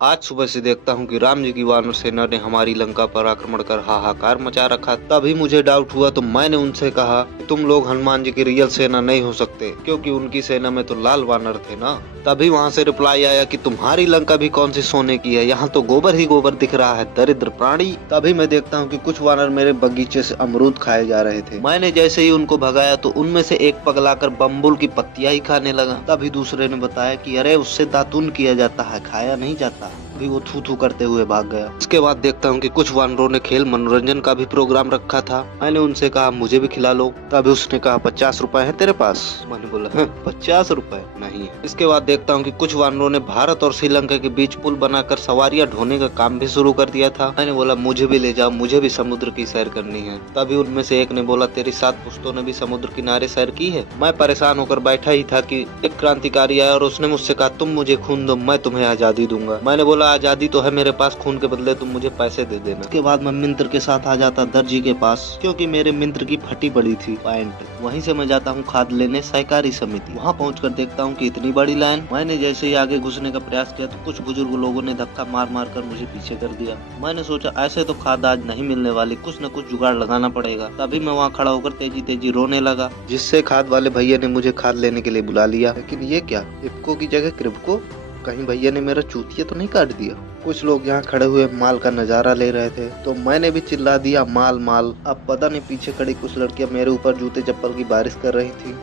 आज सुबह से देखता हूँ कि राम जी की वानर सेना ने हमारी लंका पर आक्रमण कर हाहाकार मचा रखा। तभी मुझे डाउट हुआ तो मैंने उनसे कहा कि तुम लोग हनुमान जी की रियल सेना नहीं हो सकते, क्योंकि उनकी सेना में तो लाल वानर थे ना। तभी वहाँ से रिप्लाई आया कि तुम्हारी लंका भी कौन सी सोने की है, यहाँ तो गोबर ही गोबर दिख रहा है, दरिद्र प्राणी। तभी मैं देखता हूँ कि कुछ वानर मेरे बगीचे से अमरूद खाए जा रहे थे। मैंने जैसे ही उनको भगाया तो उनमें से एक पगलाकर बम्बुल की पत्तियां ही खाने लगा। तभी दूसरे ने बताया कि अरे उससे दातुन किया जाता है, खाया नहीं जाता। भी वो थू थू करते हुए भाग गया। इसके बाद देखता हूँ कि कुछ वानरों ने खेल मनोरंजन का भी प्रोग्राम रखा था। मैंने उनसे कहा मुझे भी खिला लो। तभी उसने कहा 50 रुपए है तेरे पास। मैंने बोला 50 रुपए नहीं है। इसके बाद देखता हूँ कि कुछ वानरों ने भारत और श्रीलंका के बीच पुल बनाकर सवारियां ढोने का काम भी शुरू कर दिया था। मैंने बोला मुझे भी ले जाओ, मुझे भी समुद्र की सैर करनी है। तभी उनमें से एक ने बोला तेरी 7 पुश्तों ने भी समुद्र किनारे सैर की है। मैं परेशान होकर बैठा ही था कि एक क्रांतिकारी आया और उसने मुझसे कहा तुम मुझे खून दो, मैं तुम्हें आजादी दूंगा। मैंने बोला आजादी तो है मेरे पास, खून के बदले तुम मुझे पैसे दे देना। उसके बाद मैं मिंत्र के साथ आ जाता दर्जी के पास, क्योंकि मेरे मिंत्र की फटी पड़ी थी पैंट। वहीं से मैं जाता हूँ खाद लेने सहकारी समिति। वहाँ पहुंचकर देखता हूँ कि इतनी बड़ी लाइन। मैंने जैसे ही आगे घुसने का प्रयास किया तो कुछ बुजुर्ग लोगों ने धक्का मार मार कर मुझे पीछे कर दिया। मैंने सोचा ऐसे तो खाद आज नहीं मिलने वाली, कुछ न कुछ जुगाड़ लगाना पड़ेगा। तभी मैं वहाँ खड़ा होकर तेजी तेजी रोने लगा, जिससे खाद वाले भैया ने मुझे खाद लेने के लिए बुला लिया। लेकिन ये क्या, इफ्को की जगह क्रिप्को? कहीं भैया ने मेरा चूतिया तो नहीं काट दिया? कुछ लोग यहाँ खड़े हुए माल का नजारा ले रहे थे तो मैंने भी चिल्ला दिया माल माल। अब पता नहीं पीछे खड़ी कुछ लड़कियां मेरे ऊपर जूते चप्पल की बारिश कर रही थी।